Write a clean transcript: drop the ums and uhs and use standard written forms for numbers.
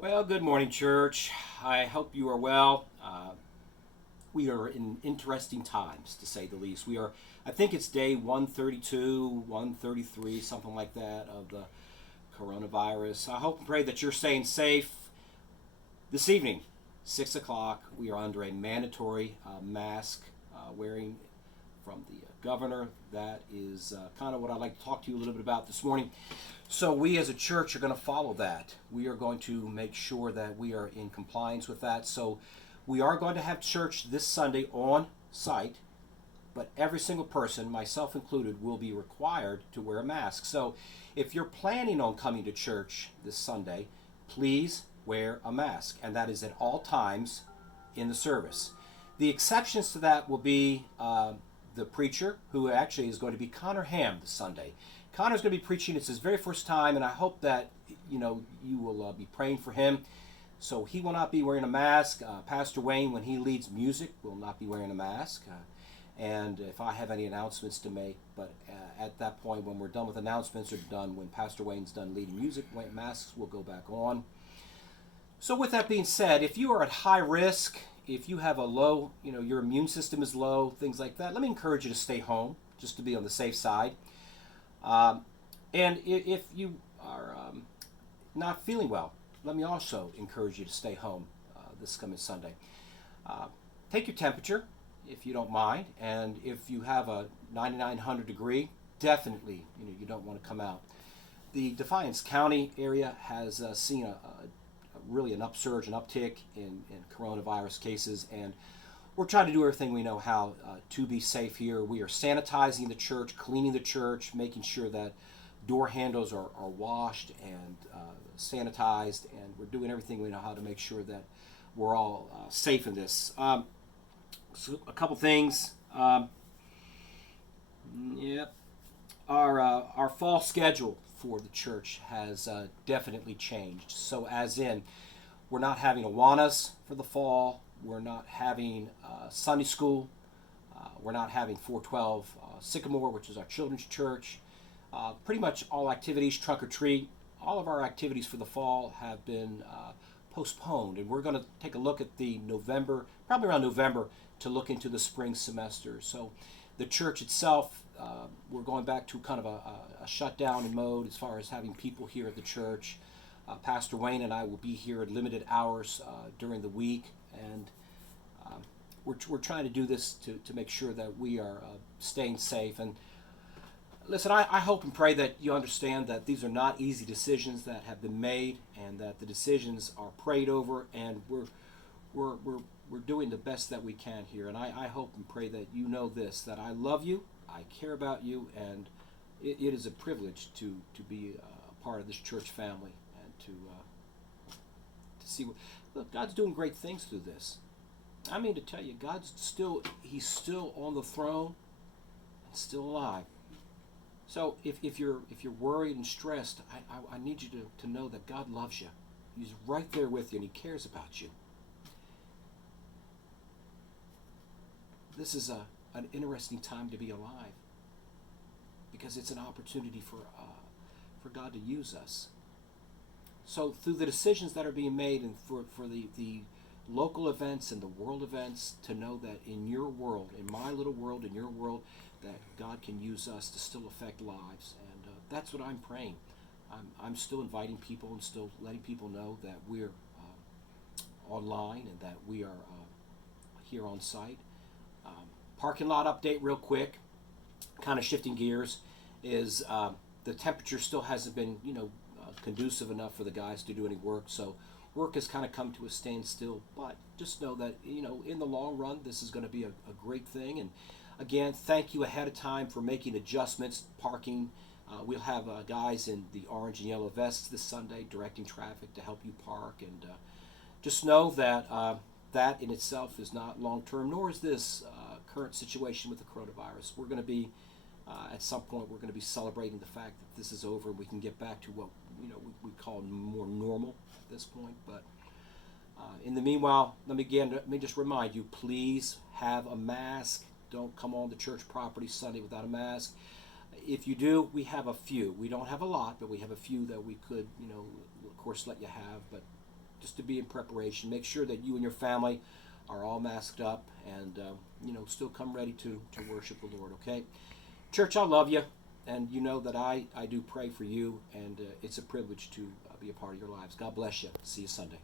Well, good morning, church. I hope you are well. We are in interesting times, to say the least. I think it's day 132, 133, something like that, of the coronavirus. I hope and pray that you're staying safe. This evening, 6 o'clock, we are under a mandatory mask wearing from the governor. That is kind of what I'd like to talk to you a little bit about this morning. So we as a church are going to follow that. We are going to make sure that we are in compliance with that. So we are going to have church this Sunday on site, but every single person, myself included, will be required to wear a mask. So if you're planning on coming to church this Sunday, please wear a mask, and that is at all times in the service. The exceptions to that will be the preacher, who actually is going to be Connor Ham this Sunday. Connor's going to be preaching. It's his very first time, and I hope that you will be praying for him. So he will not be wearing a mask. Pastor Wayne, when he leads music, will not be wearing a mask. And if I have any announcements to make, but at that point, when we're done with announcements, or done when Pastor Wayne's done leading music, masks will go back on. So with that being said, if you are at high risk, if you have a low, your immune system is low, things like that, let me encourage you to stay home, just to be on the safe side. And if you are not feeling well, let me also encourage you to stay home this coming Sunday. Take your temperature, if you don't mind, and if you have a 9900 degree, definitely you don't want to come out. The Defiance County area has seen really an upsurge, an uptick in coronavirus cases, and we're trying to do everything we know how to be safe here. We are sanitizing the church, cleaning the church, making sure that door handles are washed and sanitized, and we're doing everything we know how to make sure that we're all safe in this. So a couple things. Yep. Our fall schedule for the church has definitely changed. So as in, we're not having Awanas for the fall. We're not having Sunday school. We're not having 412 Sycamore, which is our children's church. Pretty much all activities, trunk or treat, all of our activities for the fall have been postponed. And we're going to take a look at the November, probably around November, to look into the spring semester. So the church itself, we're going back to kind of a shutdown mode as far as having people here at the church. Pastor Wayne and I will be here at limited hours during the week, and we're trying to do this to make sure that we are staying safe. And listen, I hope and pray that you understand that these are not easy decisions that have been made, and that the decisions are prayed over, and we're doing the best that we can here. And I hope and pray that you know this, that I love you, I care about you, and it is a privilege to be a part of this church family, and to see what, look, God's doing great things through this. I mean, to tell you, He's still on the throne and still alive. So if you're worried and stressed, I need you to know that God loves you. He's right there with you, and He cares about you. This is an interesting time to be alive, because it's an opportunity for God to use us. So through the decisions that are being made, and for the local events and the world events, to know that in your world, in my little world, in your world, that God can use us to still affect lives. And that's what I'm praying. I'm still inviting people and still letting people know that we're online, and that we are here on site. Parking lot update real quick, kind of shifting gears, is the temperature still hasn't been conducive enough for the guys to do any work. So work has kind of come to a standstill, but just know that in the long run, this is going to be a great thing. And again, thank you ahead of time for making adjustments. Parking, we'll have guys in the orange and yellow vests this Sunday directing traffic to help you park. And just know that that in itself is not long term, nor is this current situation with the coronavirus. We're going to be at some point, we're going to be celebrating the fact that this is over, and we can get back to what we call more normal at this point. But in the meanwhile, let me just remind you: please have a mask. Don't come on the church property Sunday without a mask. If you do, we have a few. We don't have a lot, but we have a few that we could, of course, let you have. But just to be in preparation. Make sure that you and your family are all masked up and, still come ready to worship the Lord, okay? Church, I love you, and you know that I do pray for you, and it's a privilege to be a part of your lives. God bless you. See you Sunday.